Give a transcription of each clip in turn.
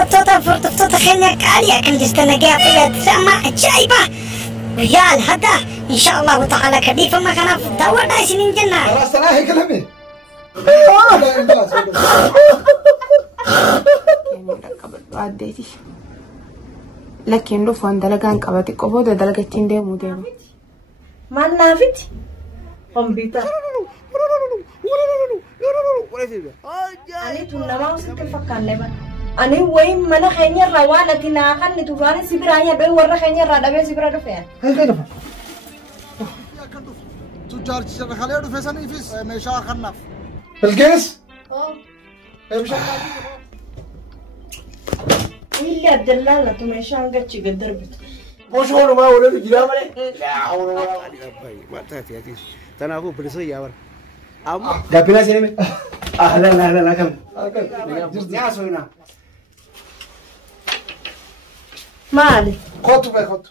daawwattoota furdiftoota keenya qaalii akkam jirtan nagaa fayyaatti amma ajaa'iba guyyaa alhada insha allahu ta'ala kadhiifama kanaaf daawwadhaa isiniin jenna. Raasana heekalame. Addeeti. Lakkeen dhufuun dalagaan qabate qofoo dalaga ittiin deemu. Maal naafiti? Kompiitara. Ani tun nama usitti fakkaanne bara. Ani wayin mana keenya irraa waan ati naa kanni turaan sibira nyaadhoo warra keenya irraa dhabee sibira dhufe. تجار خليه يدفع سنة يفيس مشاء خناف الكيس ويلي الدلالة تمشان قتشي قدر بيت مش هو ما ولا بيجي لا هو ما تعرف يا تيس تناقو بلسوي يا ور أما قابلنا سينما أهلا كم يا سوينا مالي خطو بقى خطو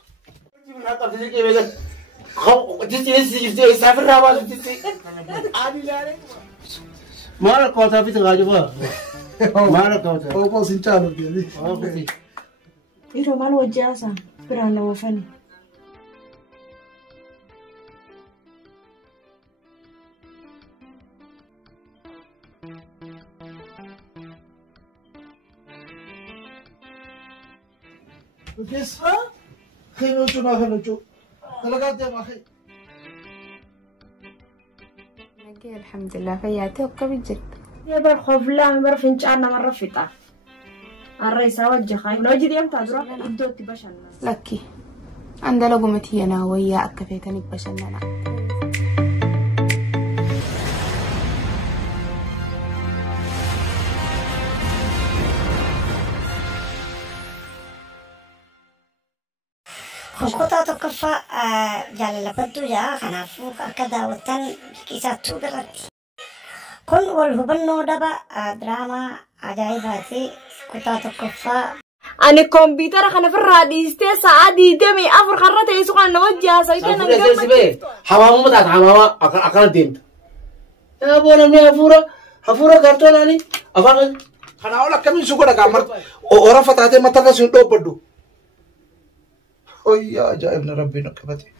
تيجي سافر رابع تيجي عادي لا ما لك كوتا في تغاجبه ما لك كوتا هو بس إنشالو كذي إيرو مال وجاسا برانا وفني الكيس خينو شو ما خينو شو تلقات يا أخي الحمد لله فياتي وكم جد يا بر خوف لا بر فنجانا مرة فتا الرئيس وجه خايف لو جدي يوم تدرى يدوتي بشنا لكي عند لقمتي أنا ويا أكفيتني بشنا Kota tokkoffaa jaalala badduu jaa kanaafuu akka daawwattan kiisaattuu birratti. Kun wal hubannoo dhaba diraamaa ajaa'ibaati kutaa tokkoffaa. Ani kompiitara kana firraa dhiistee sa'a 24 karra teessu kan nama jaasayte nan gammachiifte. Hawaamu mataat hawaamaa akkana deemta. Yaa boona mi hafuura kartoonani afaan kana ol akkamiin su godha gaammartu ora fataatee matarra sun dhoobbaddu. Oyyaa ajaa'ibna rabbiin qabatee.